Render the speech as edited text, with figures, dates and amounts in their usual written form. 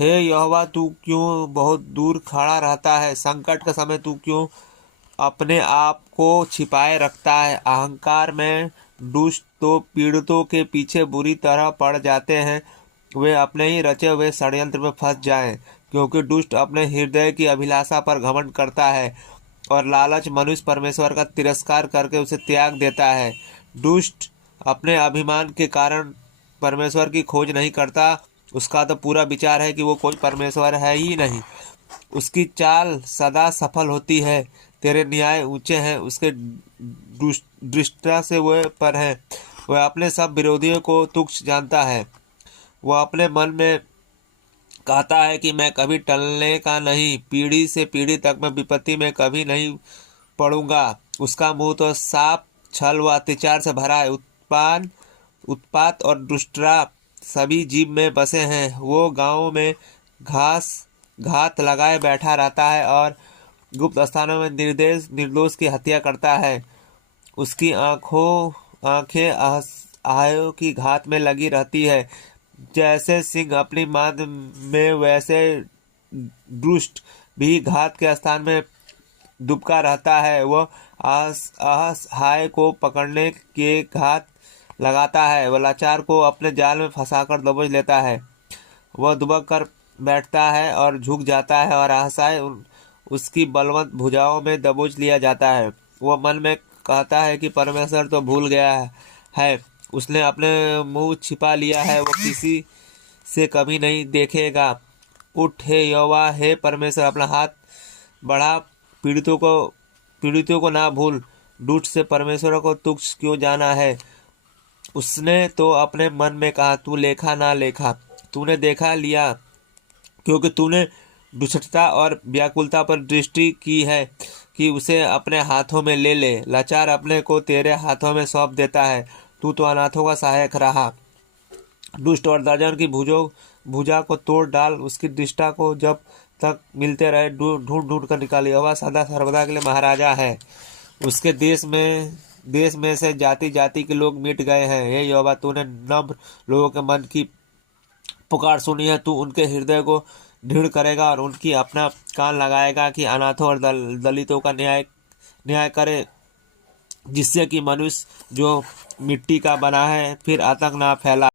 हे यहोवा, तू क्यों बहुत दूर खड़ा रहता है? संकट के समय तू क्यों अपने आप को छिपाए रखता है? अहंकार में दुष्ट तो पीड़ितों के पीछे बुरी तरह पड़ जाते हैं, वे अपने ही रचे हुए षड्यंत्र में फंस जाएं, क्योंकि दुष्ट अपने हृदय की अभिलाषा पर घमंड करता है और लालच मनुष्य परमेश्वर का तिरस्कार करके उसे त्याग देता है। दुष्ट अपने अभिमान के कारण परमेश्वर की खोज नहीं करता। उसका तो पूरा विचार है कि वो कोई परमेश्वर है ही नहीं। उसकी चाल सदा सफल होती है। तेरे न्याय ऊंचे हैं, उसके दृष्टता से वह पर है। वह अपने सब विरोधियों को तुच्छ जानता है। वह अपने मन में कहता है कि मैं कभी टलने का नहीं, पीढ़ी से पीढ़ी तक मैं विपत्ति में कभी नहीं पड़ूंगा। उसका मुंह तो साफ छल व अत्याचार से भरा है। उत्पात और दुष्टता सभी जीव में बसे हैं। वो गांवों में घात लगाए बैठा रहता है और गुप्त स्थानों में निर्दोष की हत्या करता है। उसकी आंखें आहों की घात में लगी रहती है। जैसे सिंह अपनी मांद में, वैसे दुष्ट भी घात के स्थान में दुबका रहता है। वह असहाय को पकड़ने के घात लगाता है। वह लाचार को अपने जाल में फंसाकर दबोच लेता है। वह दुबक कर बैठता है और झुक जाता है, और असहाय उसकी बलवंत भुजाओं में दबोच लिया जाता है। वह मन में कहता है कि परमेश्वर तो भूल गया है, उसने अपने मुंह छिपा लिया है, वो किसी से कभी नहीं देखेगा। उठ हे यहोवा, हे परमेश्वर, अपना हाथ बढ़ा, पीड़ितों को ना भूल। दुष्ट से परमेश्वर को तुच्छ क्यों जाना है? उसने तो अपने मन में कहा, तू लेखा ना लेखा। तूने देखा लिया, क्योंकि तूने दुष्टता और व्याकुलता पर दृष्टि की है कि उसे अपने हाथों में ले ले। लाचार अपने को तेरे हाथों में सौंप देता है। तू तो अनाथों का सहायक रहा। दुष्ट और दर्जन की भुजा को तोड़ डाल। उसकी दृष्टा को जब तक मिलते रहे ढूंढ ढूंढ कर निकाले। वह सदा सर्वदा के लिए महाराजा है। उसके देश में से जाति जाति के लोग मिट गए हैं। हे यहोवा, तूने नम्र लोगों के मन की पुकार सुनी है। तू उनके हृदय को दृढ़ करेगा और उनकी अपना कान लगाएगा कि अनाथों और दलितों का न्याय करे, जिससे कि मनुष्य जो मिट्टी का बना है फिर आतंक ना फैला।